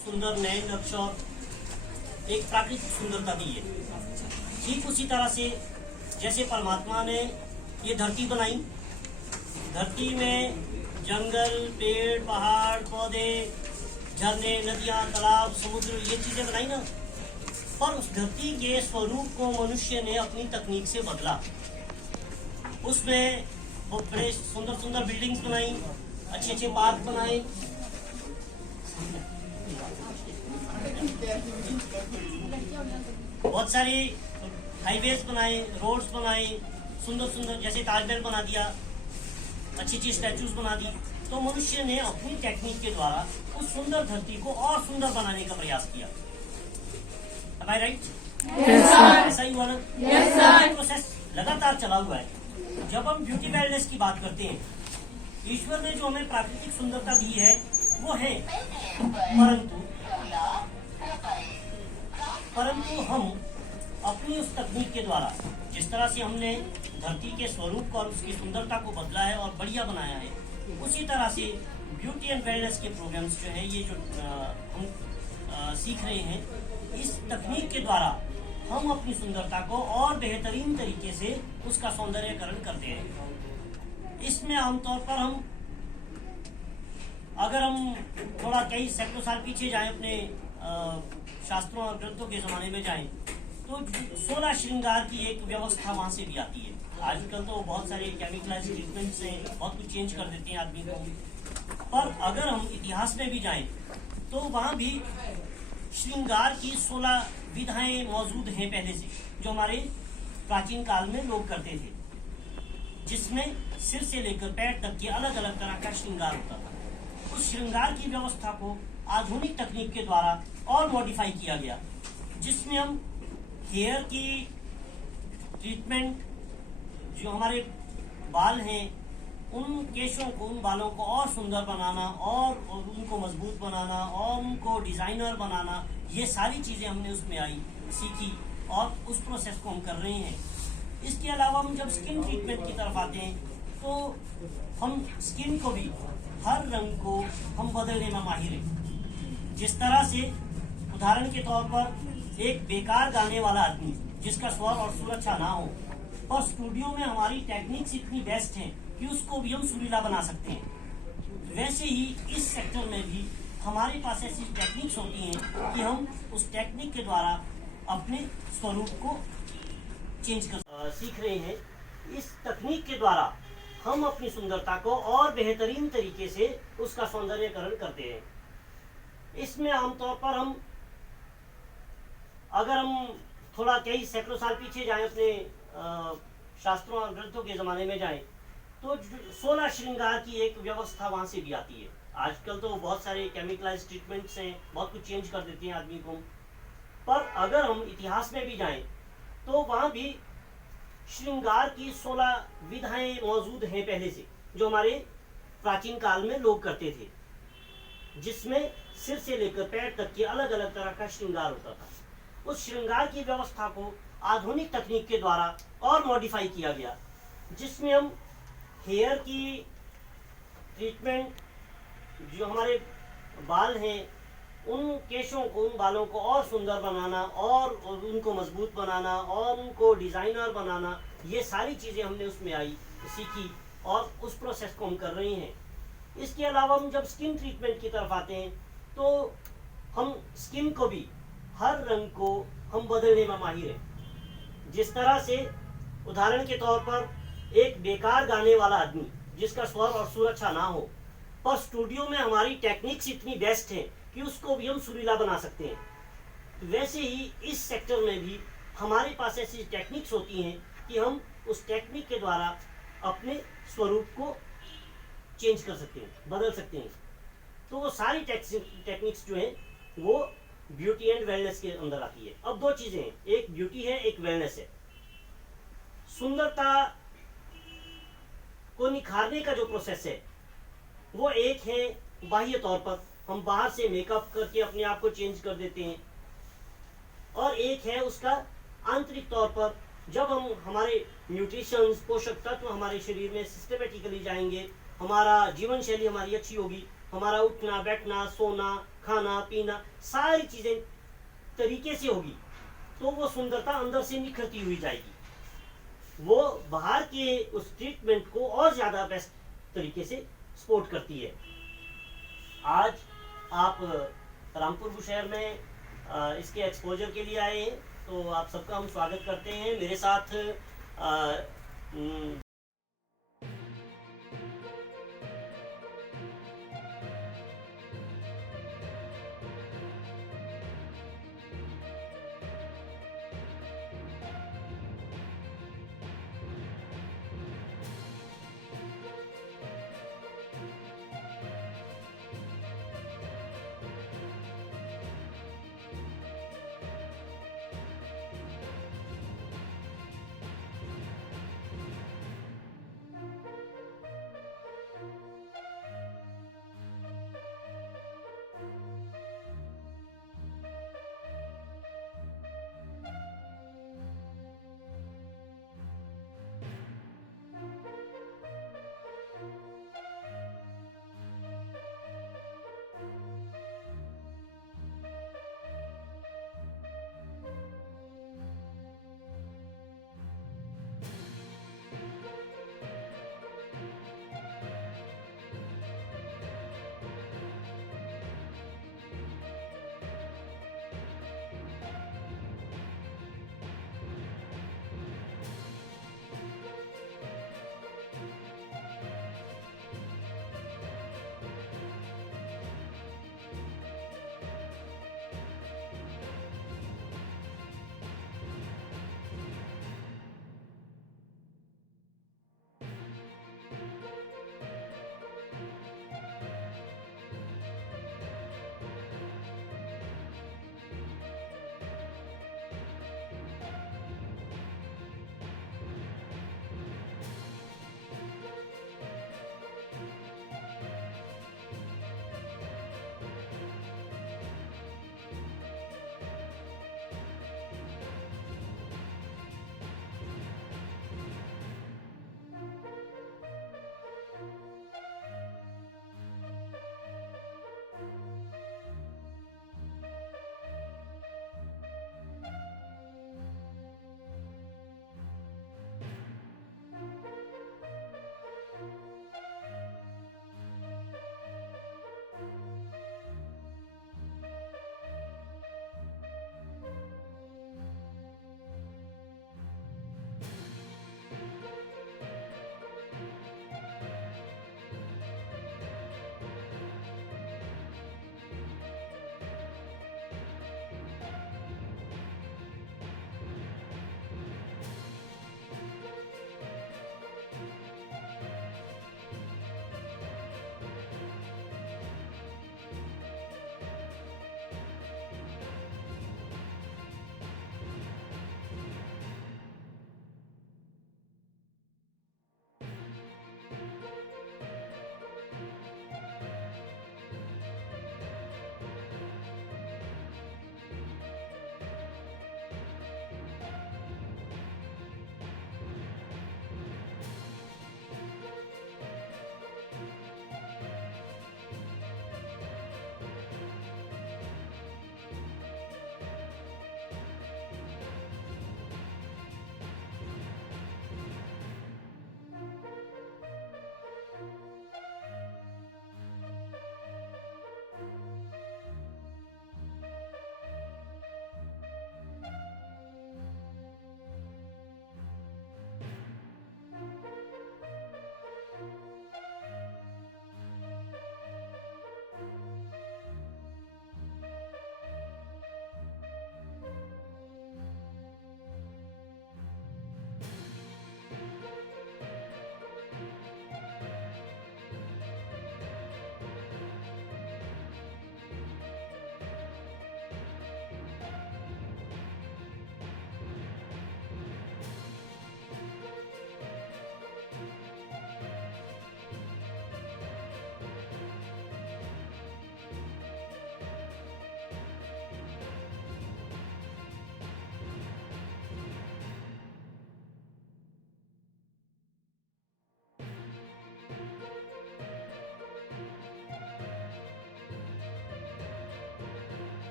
सुंदर नए नक्श और एक प्राकृतिक सुंदरता दी है। ठीक उसी तरह से जैसे परमात्मा ने ये धरती बनाई, धरती में जंगल, पेड़, पहाड़, पौधे, झरने, नदियाँ, तालाब, समुद्र, ये चीजें बनाई ना, पर उस धरती के स्वरूप को मनुष्य ने अपनी तकनीक से बदला। उसमें वो बड़े सुंदर सुंदर बिल्डिंग्स बनाई, अच्छे अच्छे पार्क बनाए, बहुत सारे हाईवेज बनाए, रोड्स बनाए, सुंदर सुंदर, जैसे ताजमहल बना दिया, अच्छी अच्छी स्टैचूज बना दी। तो मनुष्य ने अपनी टेक्निक के द्वारा उस सुंदर धरती को और सुंदर बनाने का प्रयास किया। Am I right? Yes, sir. ऐसा ही हुआ ना? Yes, sir. ये प्रोसेस लगातार चला हुआ है। जब हम ब्यूटी वेलनेस की बात करते हैं, ईश्वर ने जो हमें प्राकृतिक सुंदरता दी है वो है, परंतु हम अपनी उस तकनीक के द्वारा जिस तरह से हमने धरती के स्वरूप को और उसकी सुंदरता को बदला है और बढ़िया बनाया है, उसी तरह से ब्यूटी एंड वेलनेस के प्रोग्राम्स जो है, ये जो हम सीख रहे हैं, इस तकनीक के द्वारा हम अपनी सुंदरता को और बेहतरीन तरीके से उसका सौंदर्यकरण करते हैं। इसमें आमतौर पर हम, अगर हम थोड़ा कई सैकड़ों साल पीछे जाएं, अपने शास्त्रों और ग्रंथों के जमाने में जाएं, तो 16 श्रृंगार की एक व्यवस्था वहां से भी आती है। आजकल तो बहुत सारे केमिकलाइज ट्रीटमेंट से बहुत कुछ चेंज कर देते हैं आदमी को, पर अगर हम इतिहास में भी जाएं तो वहां भी श्रृंगार की 16 विधाएं मौजूद हैं पहले से, जो हमारे प्राचीन काल में लोग करते थे, जिसमें सिर से लेकर पैर तक के अलग अलग तरह का श्रृंगार होता था। उस श्रृंगार की व्यवस्था को आधुनिक तकनीक के द्वारा और मॉडिफाई किया गया, जिसमें हम हेयर की ट्रीटमेंट, जो हमारे बाल हैं, उन केशों को, उन बालों को और सुंदर बनाना और उनको मजबूत बनाना और उनको डिजाइनर बनाना, ये सारी चीजें हमने उसमें आई सीखी और उस प्रोसेस को हम कर रहे हैं। इसके अलावा हम जब स्किन ट्रीटमेंट की तरफ आते हैं तो हम स्किन को भी, हर रंग को हम बदलने में माहिर हैं। जिस तरह से उदाहरण के तौर पर एक बेकार गाने वाला आदमी जिसका स्वर और सुर अच्छा ना हो, पर स्टूडियो में हमारी टेक्निक्स इतनी बेस्ट हैं कि उसको भी हम सुरीला बना सकते हैं। वैसे ही इस सेक्टर में भी हमारे पास ऐसी टेक्निक्स होती हैं कि हम उस टेक्निक के द्वारा अपने स्वरूप को चेंज कर सीख रहे हैं। इस तकनीक के द्वारा हम अपनी सुंदरता को और बेहतरीन तरीके से उसका सौंदर्यकरण करते हैं। इसमें आमतौर पर हम, अगर हम थोड़ा कई सैकड़ों साल पीछे जाएं, अपने शास्त्रों और ग्रंथों के जमाने में जाएं, तो 16 श्रृंगार की एक व्यवस्था वहां से भी आती है। आजकल तो बहुत सारे केमिकलाइज ट्रीटमेंट्स हैं, बहुत कुछ चेंज कर देते हैं आदमी को, पर अगर हम इतिहास में भी जाएं तो वहां भी श्रृंगार की 16 विधाएं मौजूद हैं पहले से, जो हमारे प्राचीन काल में लोग करते थे, जिसमें सिर से लेकर पैर तक के अलग अलग तरह का श्रृंगार होता था। उस श्रृंगार की व्यवस्था को आधुनिक तकनीक के द्वारा और मॉडिफाई किया गया, जिसमें हम हेयर की ट्रीटमेंट, जो हमारे बाल हैं, उन केशों को, उन बालों को और सुंदर बनाना और उनको मजबूत बनाना और उनको डिजाइनर बनाना, ये सारी चीजें हमने उसमें आई सीखी और उस प्रोसेस को हम कर रहे हैं। इसके अलावा हम जब स्किन ट्रीटमेंट की तरफ आते हैं तो हम स्किन को भी, हर रंग को हम बदलने में माहिर हैं। जिस तरह से उदाहरण के तौर पर एक बेकार गाने वाला आदमी जिसका स्वर और सुर अच्छा ना हो, पर स्टूडियो में हमारी टेक्निक्स इतनी बेस्ट है कि उसको भी हम सुरीला बना सकते हैं। वैसे ही इस सेक्टर में भी हमारे पास ऐसी टेक्निक्स होती हैं कि हम उस टेक्निक के द्वारा अपने स्वरूप को चेंज कर सकते हैं, बदल सकते हैं। तो वो सारी टेक्निक्स जो हैं वो ब्यूटी एंड वेलनेस के अंदर आती है। अब दो चीजें हैं, एक ब्यूटी है, एक वेलनेस है। सुंदरता को निखारने का जो प्रोसेस है वो एक है बाह्य तौर पर, हम बाहर से मेकअप करके अपने आप को चेंज कर देते हैं, और एक है उसका आंतरिक तौर पर, जब हम हमारे न्यूट्रिशन, पोषक तत्व हमारे शरीर में सिस्टमेटिकली जाएंगे, हमारा जीवन शैली हमारी अच्छी होगी, हमारा उठना बैठना सोना खाना पीना सारी चीजें तरीके से होगी, तो वो सुंदरता अंदर से निखरती हुई जाएगी। वो बाहर के उस ट्रीटमेंट को और ज्यादा बेस्ट तरीके से सपोर्ट करती है। आज आप रामपुर शहर में इसके एक्सपोजर के लिए आए हैं, तो आप सबका हम स्वागत करते हैं। मेरे साथ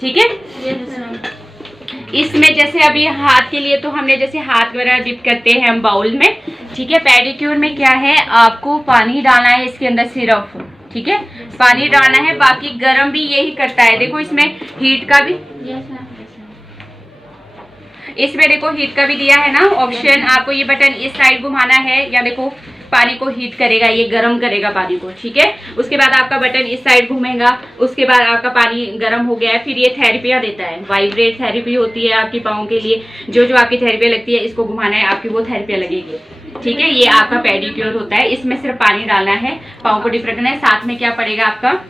ठीक है। इसमें जैसे अभी हाथ के लिए तो हमने जैसे हाथ वगैरह डिप करते हैं हम बाउल में, ठीक है। पेडिक्योर में क्या है, आपको पानी डालना है इसके अंदर सिर्फ, ठीक है, पानी डालना है। बाकी गर्म भी यही करता है, देखो इसमें हीट का भी, इसमें देखो हीट का भी दिया है ना ऑप्शन। आपको ये बटन इस साइड घुमाना है, या देखो पानी को हीट करेगा, ये गर्म करेगा पानी को, ठीक है। उसके बाद आपका बटन इस साइड घूमेगा, उसके बाद आपका पानी गर्म हो गया है। फिर ये थेरेपिया देता है, वाइब्रेट थेरेपी होती है आपकी पाँव के लिए। जो जो आपकी थेरेपिया लगती है इसको घुमाना है, आपकी वो थेरेपिया लगेगी, ठीक है। ये आपका पेडिक्योर होता है, इसमें सिर्फ पानी डालना है, पाँव को डिप रखना है। साथ में क्या पड़ेगा आपका,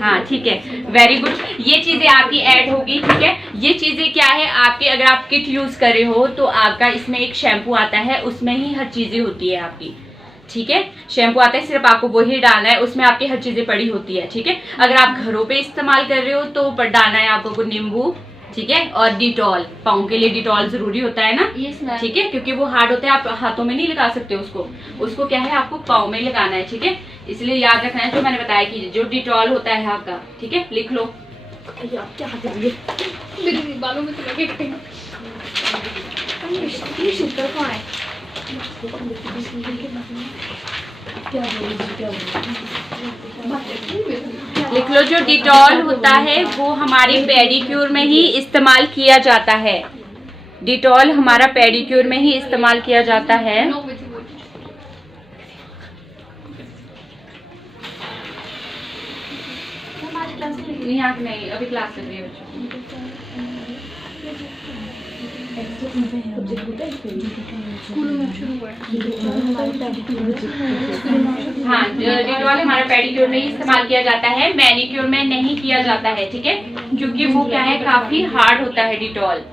हाँ ठीक है, वेरी गुड। ये चीजें आपकी ऐड होगी, ठीक है। ये चीजें क्या है आपके, अगर आप किट यूज कर रहे हो तो आपका इसमें एक शैम्पू आता है, उसमें ही हर चीजें होती है आपकी, ठीक है। शैम्पू आता है, सिर्फ आपको वही डालना है, उसमें आपकी हर चीजें पड़ी होती है, ठीक है। अगर आप घरों पे इस्तेमाल कर रहे हो तो डालना है आपको नींबू, ठीक है, और डिटॉल। पाँव के लिए डिटॉल जरूरी होता है ना, ठीक है, क्योंकि वो हार्ड होता है, आप हाथों में नहीं लगा सकते उसको क्या है आपको पाँव में लगाना है, ठीक है। इसलिए याद रखना है जो मैंने बताया कि जो डिटॉल होता है आपका, ठीक है, लिख लो। क्या बालों में तो लगे लिख लो। जो डिटॉल होता है वो हमारे पेडिक्योर में ही इस्तेमाल किया जाता है, डिटॉल हमारा पेडिक्योर में ही इस्तेमाल किया जाता है। यहाँ नहीं, अभी क्लास चल रही है बच्चों। हाँ, डिटॉल हमारा पेडिक्योर में ही इस्तेमाल किया जाता है, मैनिक्योर में नहीं किया जाता है, ठीक है, क्योंकि वो क्या है काफी हार्ड होता है डिटॉल।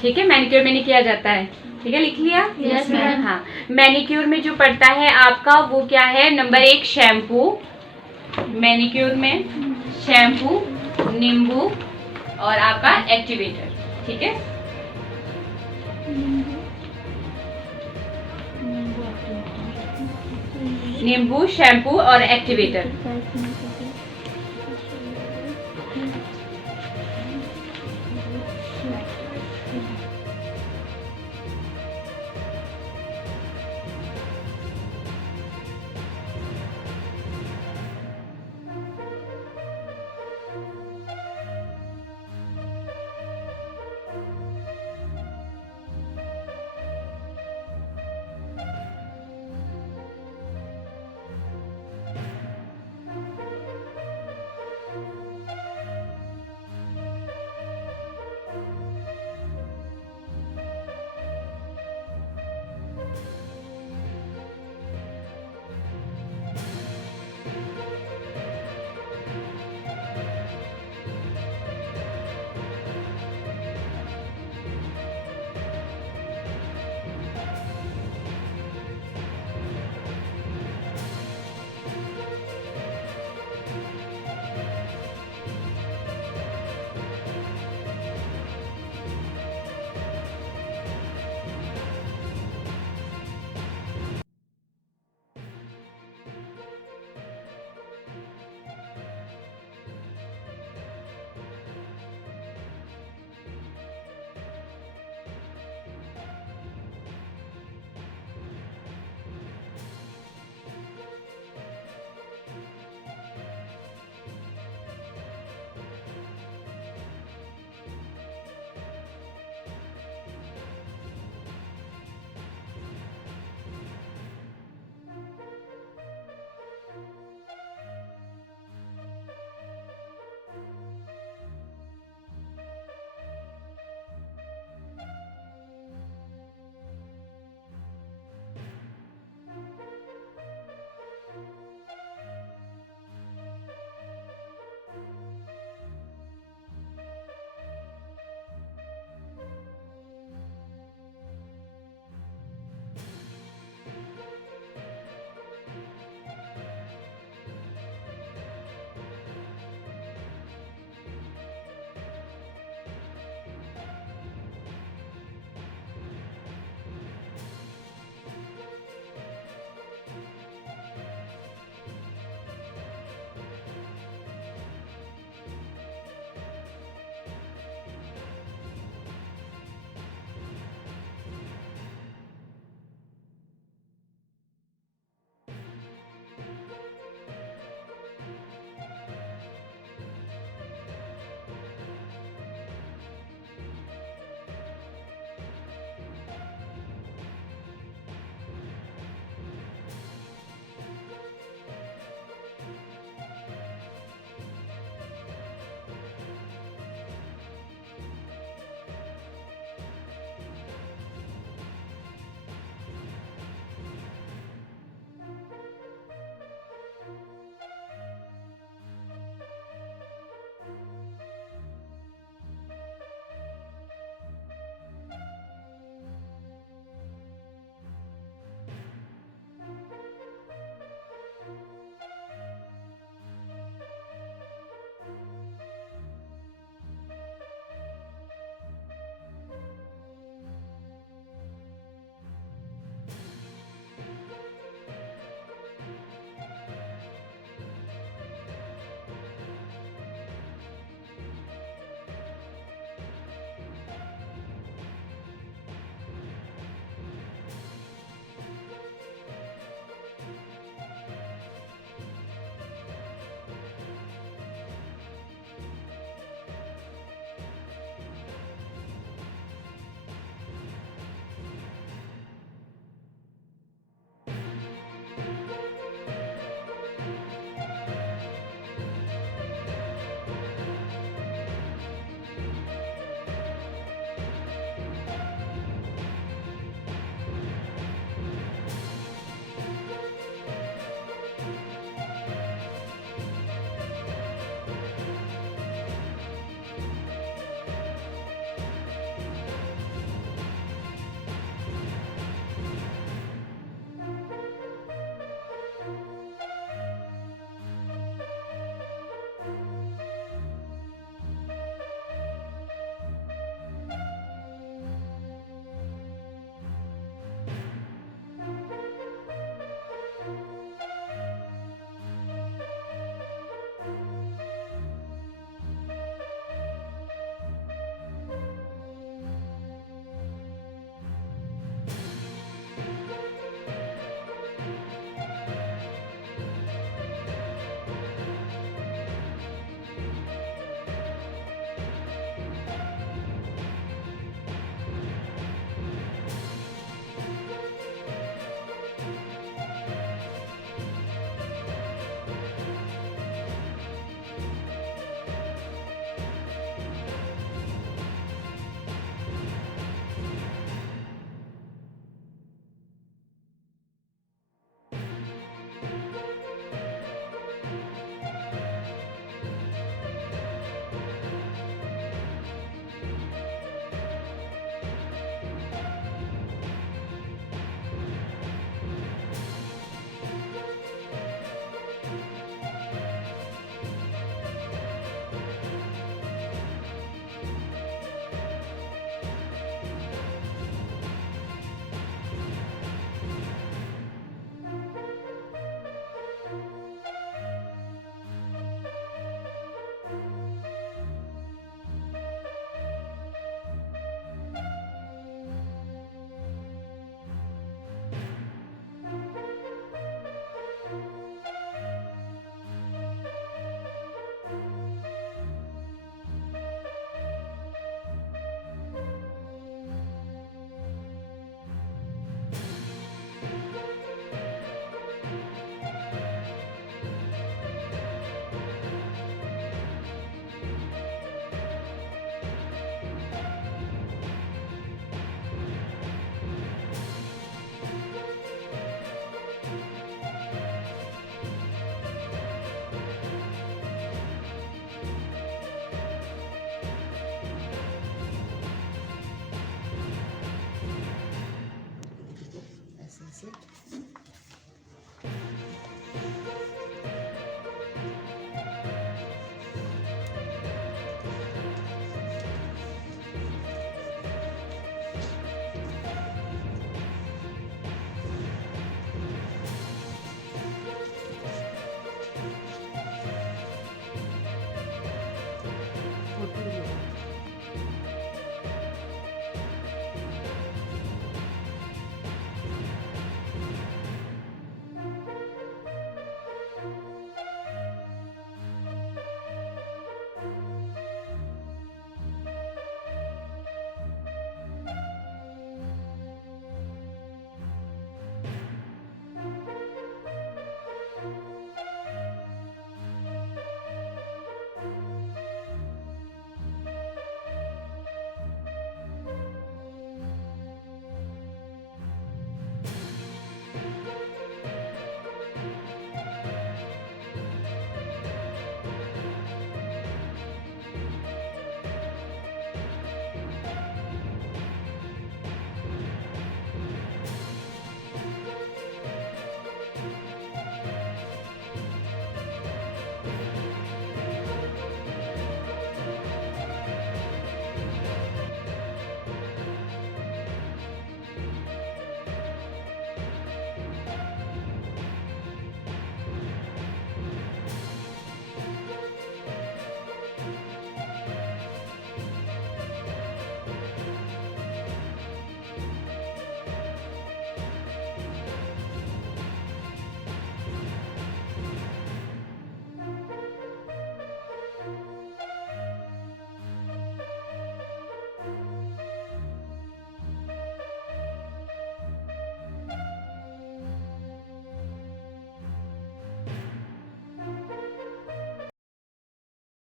ठीक है, मैनिक्योर में नहीं किया जाता है, ठीक है, लिख लिया। Yes ma'am. हाँ, मैनिक्योर में जो पड़ता है आपका वो क्या है, नंबर 1 शैम्पू, मैनिक्योर में शैम्पू, नींबू और आपका एक्टिवेटर, ठीक है। नींबू, शैम्पू और एक्टिवेटर।